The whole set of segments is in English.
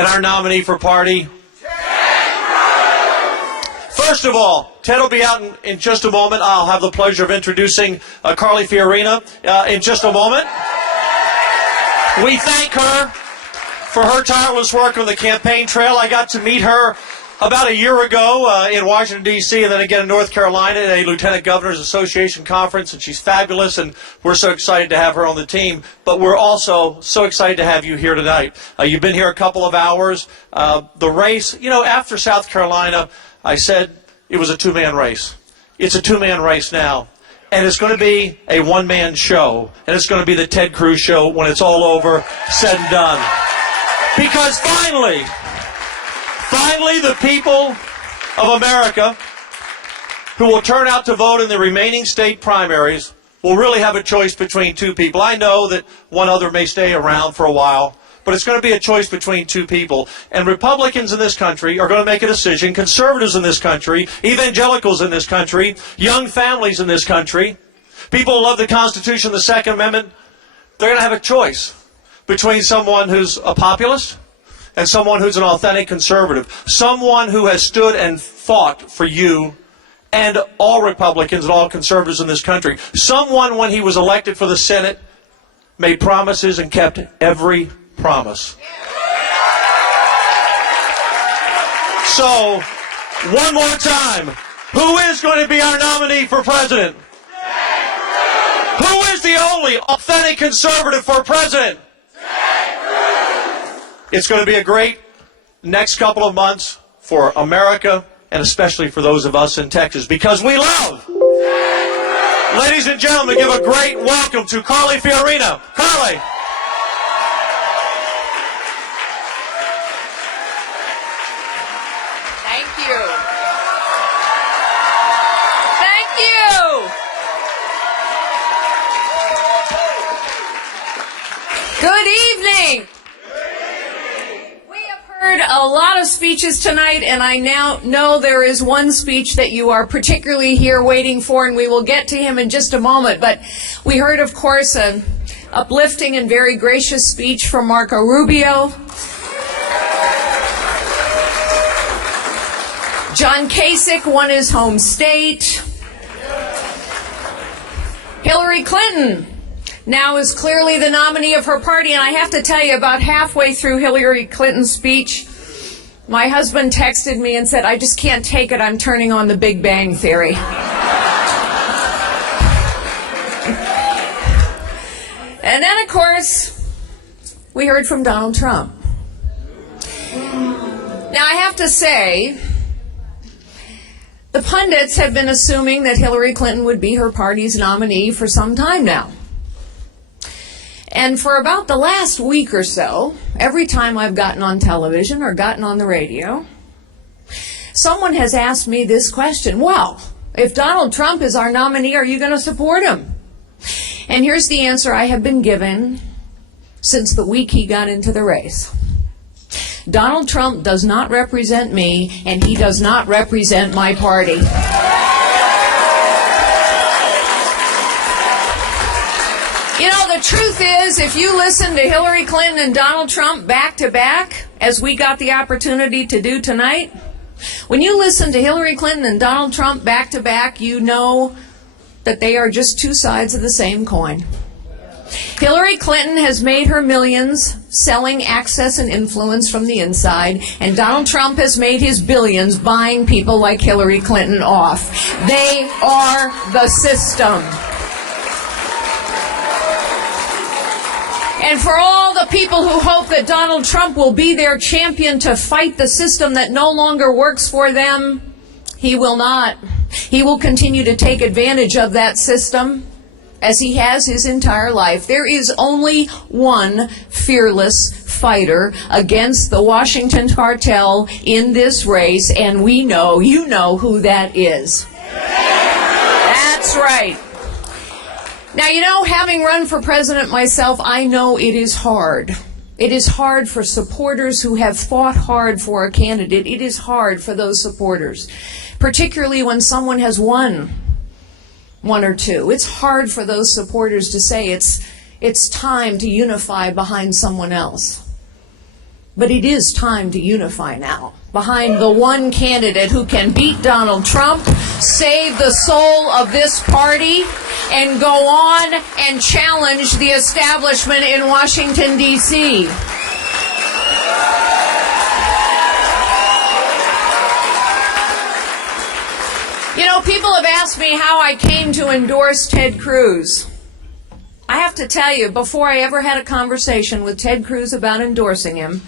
and our nominee for party? First of all, Ted will be out in just a moment. I'll have the pleasure of introducing Carly Fiorina in just a moment. We thank her for her tireless work on the campaign trail. I got to meet her about a year ago in Washington, D.C., and then again in North Carolina at a Lieutenant Governor's Association conference, and she's fabulous, and we're so excited to have her on the team. But we're also so excited to have you here tonight. You've been here a couple of hours. The race, after South Carolina, I said it was a two-man race. It's a two-man race now. And it's going to be a one-man show. And it's going to be the Ted Cruz show when it's all over, said and done. Because finally, the people of America who will turn out to vote in the remaining state primaries will really have a choice between two people. I know that one other may stay around for a while, but it's going to be a choice between two people. And Republicans in this country are going to make a decision. Conservatives in this country, evangelicals in this country, young families in this country, people who love the Constitution, the Second Amendment, they're going to have a choice between someone who's a populist and someone who's an authentic conservative, someone who has stood and fought for you and all Republicans and all conservatives in this country, someone when he was elected for the Senate made promises and kept every promise. So, one more time, who is going to be our nominee for president? Who is the only authentic conservative for president? It's going to be a great next couple of months for America and especially for those of us in Texas because we love. Ladies and gentlemen, give a great welcome to Carly Fiorina. Carly. Thank you. Thank you. Good evening. We have heard a lot of speeches tonight, and I now know there is one speech that you are particularly here waiting for, and we will get to him in just a moment. But we heard, of course, an uplifting and very gracious speech from Marco Rubio. John Kasich won his home state. Hillary Clinton now is clearly the nominee of her party, and I have to tell you, about halfway through Hillary Clinton's speech, my husband texted me and said, "I just can't take it, I'm turning on the Big Bang Theory." And then, of course, we heard from Donald Trump. Now, I have to say, the pundits have been assuming that Hillary Clinton would be her party's nominee for some time now. And for about the last week or so, every time I've gotten on television or gotten on the radio, someone has asked me this question: well, if Donald Trump is our nominee, are you going to support him? And here's the answer I have been given since the week he got into the race. Donald Trump does not represent me, and he does not represent my party. The truth is, if you listen to Hillary Clinton and Donald Trump back to back, as we got the opportunity to do tonight, when you listen to Hillary Clinton and Donald Trump back to back, you know that they are just two sides of the same coin. Hillary Clinton has made her millions selling access and influence from the inside, and Donald Trump has made his billions buying people like Hillary Clinton off. They are the system. And for all the people who hope that Donald Trump will be their champion to fight the system that no longer works for them, he will not. He will continue to take advantage of that system as he has his entire life. There is only one fearless fighter against the Washington cartel in this race, and we know, you know who that is. That's right. Now, having run for president myself, I know it is hard. It is hard for supporters who have fought hard for a candidate. It is hard for those supporters, particularly when someone has won one or two. It's hard for those supporters to say it's time to unify behind someone else. But it is time to unify now behind the one candidate who can beat Donald Trump, save the soul of this party, and go on and challenge the establishment in Washington, D.C. You know, people have asked me how I came to endorse Ted Cruz. I have to tell you, before I ever had a conversation with Ted Cruz about endorsing him,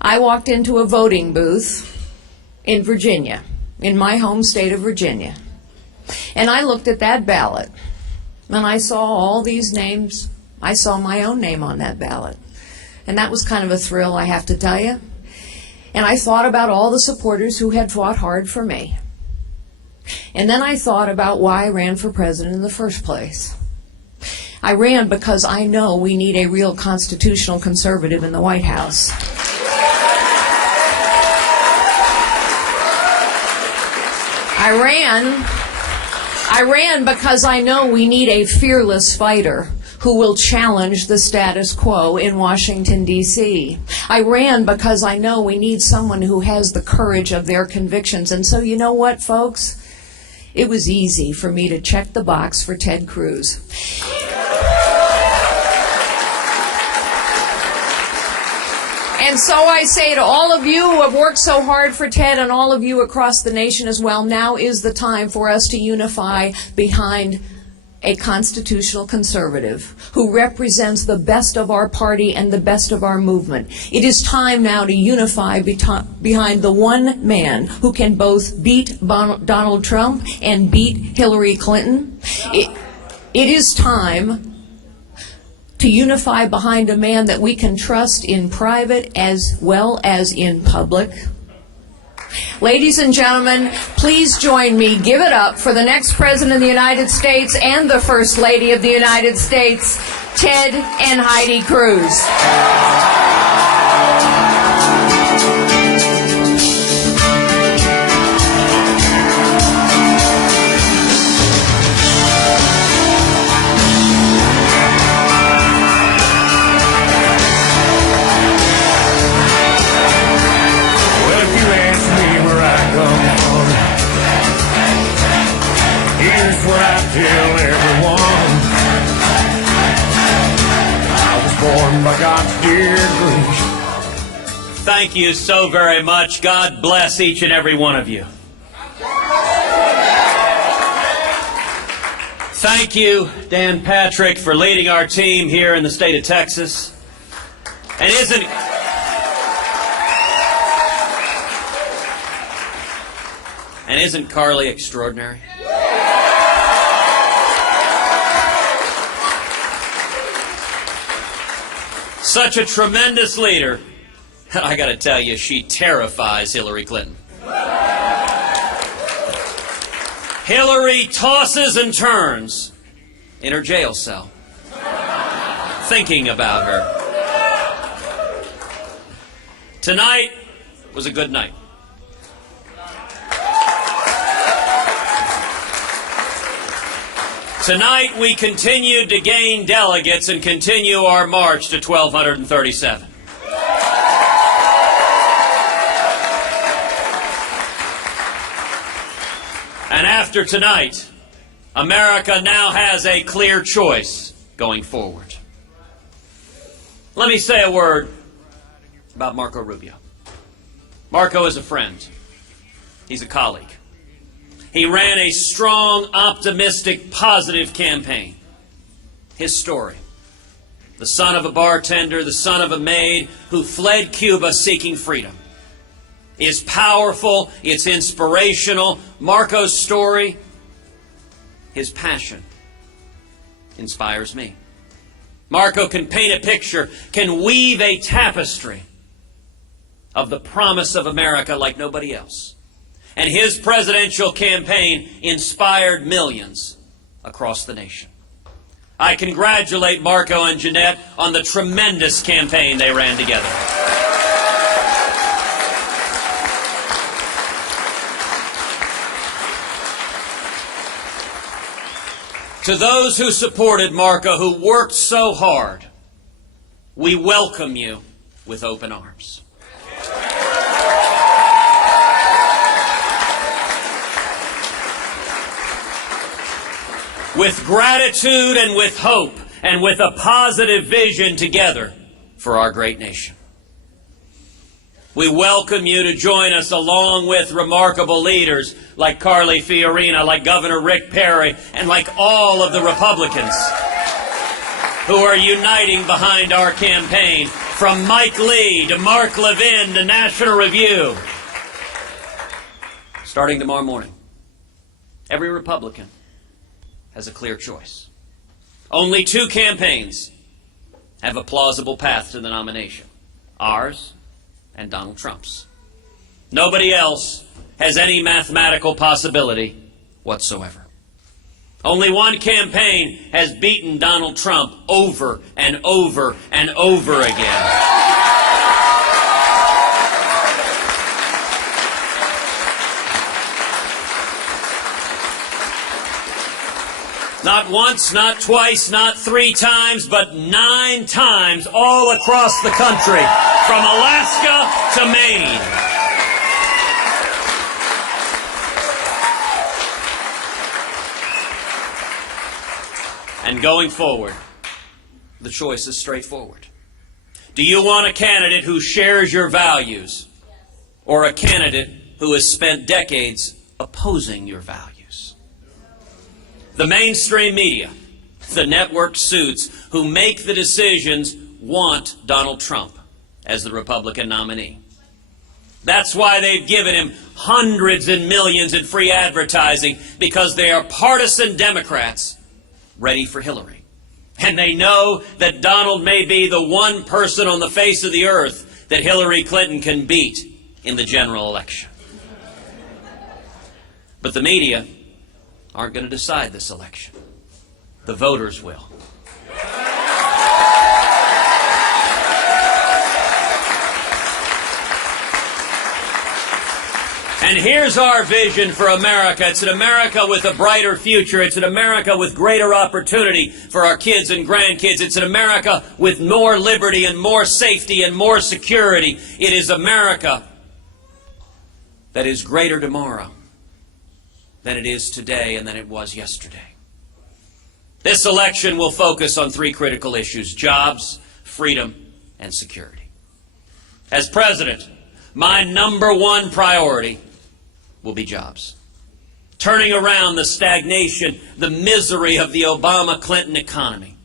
I walked into a voting booth in Virginia, in my home state of Virginia. And I looked at that ballot, and I saw all these names. I saw my own name on that ballot. And that was kind of a thrill, I have to tell you. And I thought about all the supporters who had fought hard for me. And then I thought about why I ran for president in the first place. I ran because I know we need a real constitutional conservative in the White House. I ran because I know we need a fearless fighter who will challenge the status quo in Washington, D.C. I ran because I know we need someone who has the courage of their convictions. And so you know what, folks? It was easy for me to check the box for Ted Cruz. And so I say to all of you who have worked so hard for Ted, and all of you across the nation as well, now is the time for us to unify behind a constitutional conservative who represents the best of our party and the best of our movement. It is time now to unify behind the one man who can both beat Donald Trump and beat Hillary Clinton. It is time to unify behind a man that we can trust in private as well as in public. Ladies and gentlemen, please join me. Give it up for the next President of the United States and the First Lady of the United States, Ted and Heidi Cruz. What I tell everyone, I was born by God's dear grace. Thank you so very much. God bless each and every one of you. Thank you, Dan Patrick, for leading our team here in the state of Texas. And isn't Carly extraordinary? Such a tremendous leader. And I got to tell you, she terrifies Hillary Clinton. Hillary tosses and turns in her jail cell, thinking about her. Tonight was a good night. Tonight, we continued to gain delegates and continue our march to 1,237. And after tonight, America now has a clear choice going forward. Let me say a word about Marco Rubio. Marco is a friend. He's a colleague. He ran a strong, optimistic, positive campaign. His story. The son of a bartender, the son of a maid who fled Cuba seeking freedom, is powerful, it's inspirational. Marco's story, his passion, inspires me. Marco can paint a picture, can weave a tapestry of the promise of America like nobody else. And his presidential campaign inspired millions across the nation. I congratulate Marco and Jeanette on the tremendous campaign they ran together. To those who supported Marco, who worked so hard, we welcome you with open arms. with gratitude and with hope and with a positive vision together for our great nation. We welcome you to join us along with remarkable leaders like Carly Fiorina, like Governor Rick Perry, and like all of the Republicans who are uniting behind our campaign, from Mike Lee to Mark Levin to National Review. Starting tomorrow morning, every Republican has a clear choice. Only two campaigns have a plausible path to the nomination: ours and Donald Trump's. Nobody else has any mathematical possibility whatsoever. Only one campaign has beaten Donald Trump over and over and over again. Not once, not twice, not 3 times, but 9 times all across the country, from Alaska to Maine. And going forward, the choice is straightforward. Do you want a candidate who shares your values, or a candidate who has spent decades opposing your values? The mainstream media, the network suits who make the decisions, want Donald Trump as the Republican nominee. That's why they've given him hundreds and millions in free advertising, because they are partisan Democrats ready for Hillary. And they know that Donald may be the one person on the face of the earth that Hillary Clinton can beat in the general election. But the media aren't going to decide this election. The voters will. And here's our vision for America. It's an America with a brighter future. It's an America with greater opportunity for our kids and grandkids. It's an America with more liberty and more safety and more security. It is America that is greater tomorrow than it is today and than it was yesterday. This election will focus on 3 critical issues: jobs, freedom, and security. As president, my #1 priority will be jobs. Turning around the stagnation, the misery of the Obama-Clinton economy.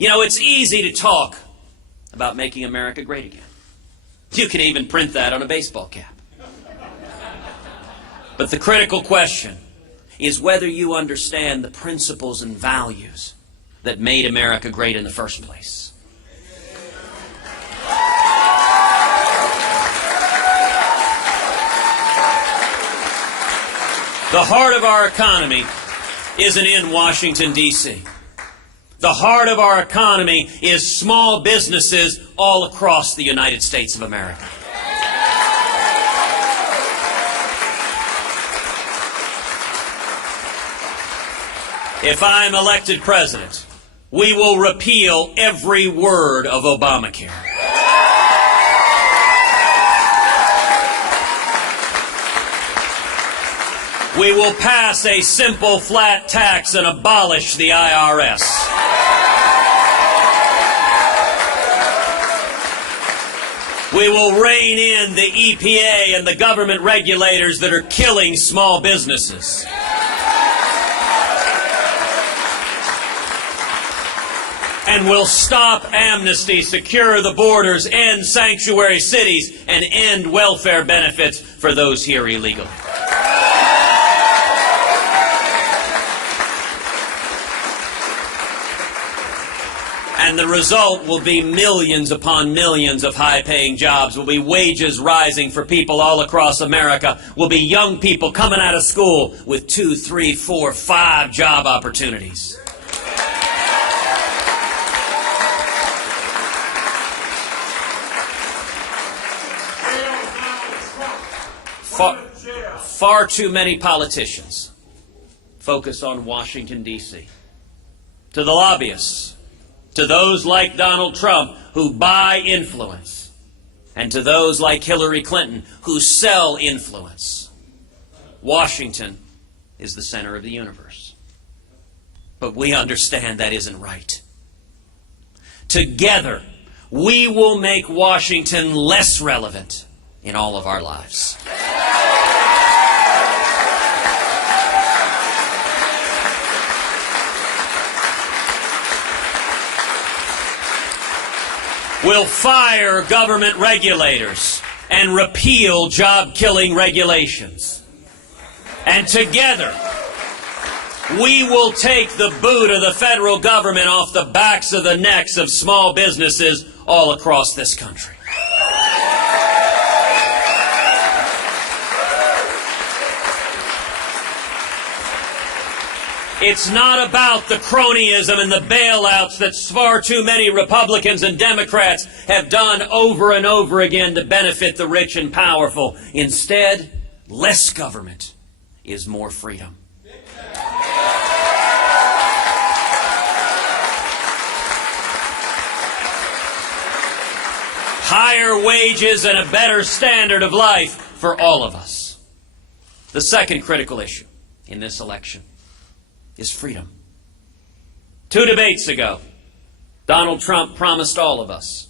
You know, it's easy to talk about making America great again. You can even print that on a baseball cap. But the critical question is whether you understand the principles and values that made America great in the first place. The heart of our economy isn't in Washington, D.C. The heart of our economy is small businesses all across the United States of America. If I'm elected president, we will repeal every word of Obamacare. We will pass a simple flat tax and abolish the IRS. We will rein in the EPA and the government regulators that are killing small businesses. And we'll stop amnesty, secure the borders, end sanctuary cities, and end welfare benefits for those here illegally. And the result will be millions upon millions of high-paying jobs, will be wages rising for people all across America, will be young people coming out of school with 2, 3, 4, 5 job opportunities. Far too many politicians focus on Washington, D.C. To the lobbyists, to those like Donald Trump who buy influence, and to those like Hillary Clinton who sell influence, Washington is the center of the universe. but we understand that isn't right. Together, we will make Washington less relevant in all of our lives. We'll fire government regulators and repeal job-killing regulations. And together, we will take the boot of the federal government off the backs of the necks of small businesses all across this country. It's not about the cronyism and the bailouts that far too many Republicans and Democrats have done over and over again to benefit the rich and powerful. Instead, less government is more freedom. Higher wages and a better standard of life for all of us. The second critical issue in this election is freedom. 2 debates ago, Donald Trump promised all of us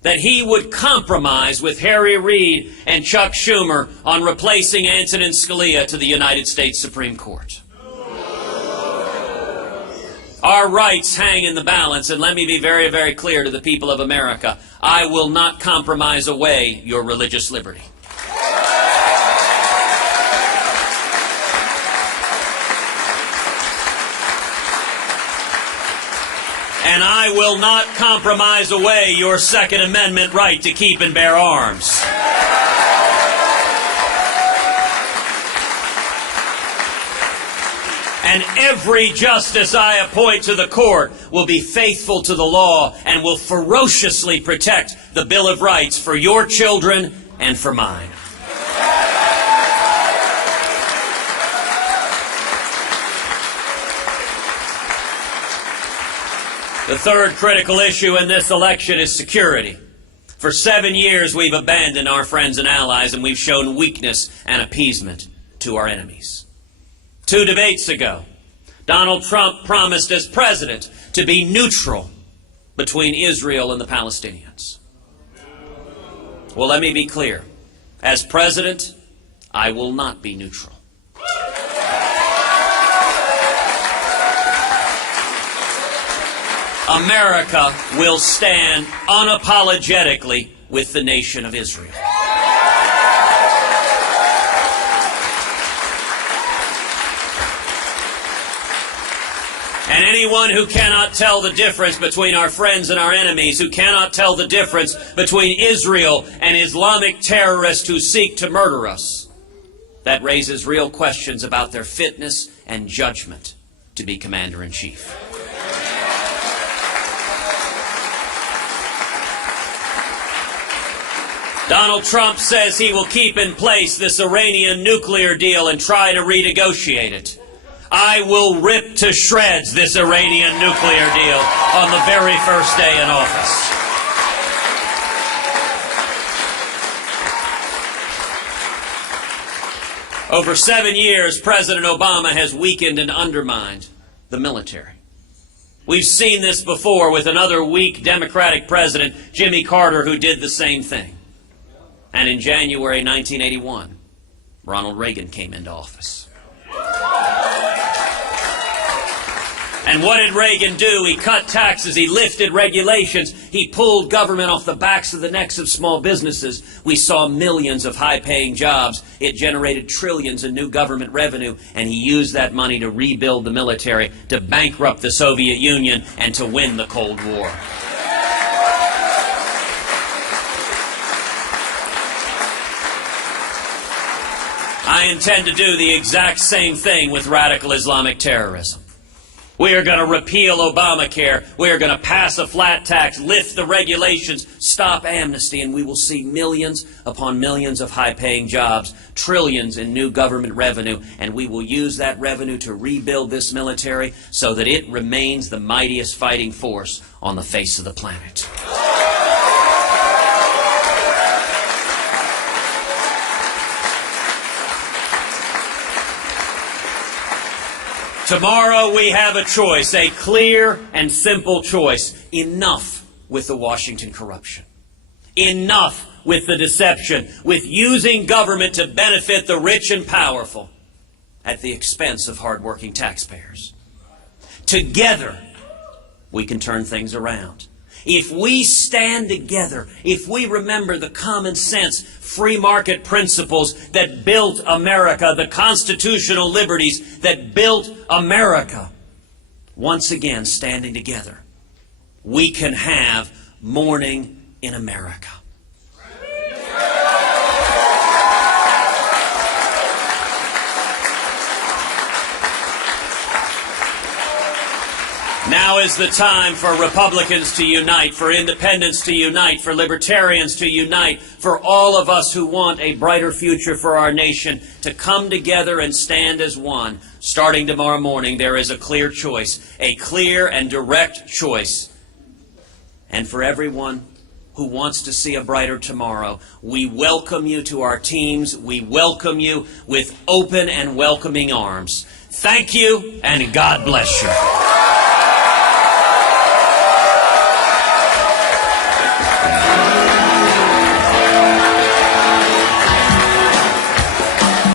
that he would compromise with Harry Reid and Chuck Schumer on replacing Antonin Scalia to the United States Supreme Court. Our rights hang in the balance, and let me be very, very clear to the people of America. I will not compromise away your religious liberty. And I will not compromise away your Second Amendment right to keep and bear arms. And every justice I appoint to the court will be faithful to the law and will ferociously protect the Bill of Rights for your children and for mine. The third critical issue in this election is security. For 7 years, we've abandoned our friends and allies, and we've shown weakness and appeasement to our enemies. 2 debates ago, Donald Trump promised as president to be neutral between Israel and the Palestinians. Well, let me be clear. As president, I will not be neutral. America will stand unapologetically with the nation of Israel. And anyone who cannot tell the difference between our friends and our enemies, who cannot tell the difference between Israel and Islamic terrorists who seek to murder us, that raises real questions about their fitness and judgment to be commander-in-chief. Donald Trump says he will keep in place this Iranian nuclear deal and try to renegotiate it. I will rip to shreds this Iranian nuclear deal on the very first day in office. Over 7 years, President Obama has weakened and undermined the military. We've seen this before with another weak Democratic president, Jimmy Carter, who did the same thing. And in January 1981, Ronald Reagan came into office. And what did Reagan do? He cut taxes, he lifted regulations, he pulled government off the backs of the necks of small businesses. We saw millions of high-paying jobs. It generated trillions in new government revenue, and he used that money to rebuild the military, to bankrupt the Soviet Union, and to win the Cold War. I intend to do the exact same thing with radical Islamic terrorism. We are going to repeal Obamacare. We are going to pass a flat tax, lift the regulations, stop amnesty, and we will see millions upon millions of high-paying jobs, trillions in new government revenue, and we will use that revenue to rebuild this military so that it remains the mightiest fighting force on the face of the planet. Tomorrow we have a choice, a clear and simple choice. Enough with the Washington corruption. Enough with the deception, with using government to benefit the rich and powerful at the expense of hardworking taxpayers. Together, we can turn things around. If we stand together, if we remember the common sense, free market principles that built America, the constitutional liberties that built America, once again standing together, we can have morning in America. Now is the time for Republicans to unite, for independents to unite, for libertarians to unite, for all of us who want a brighter future for our nation to come together and stand as one. Starting tomorrow morning, there is a clear choice, a clear and direct choice. And for everyone who wants to see a brighter tomorrow, we welcome you to our teams. We welcome you with open and welcoming arms. Thank you, and God bless you.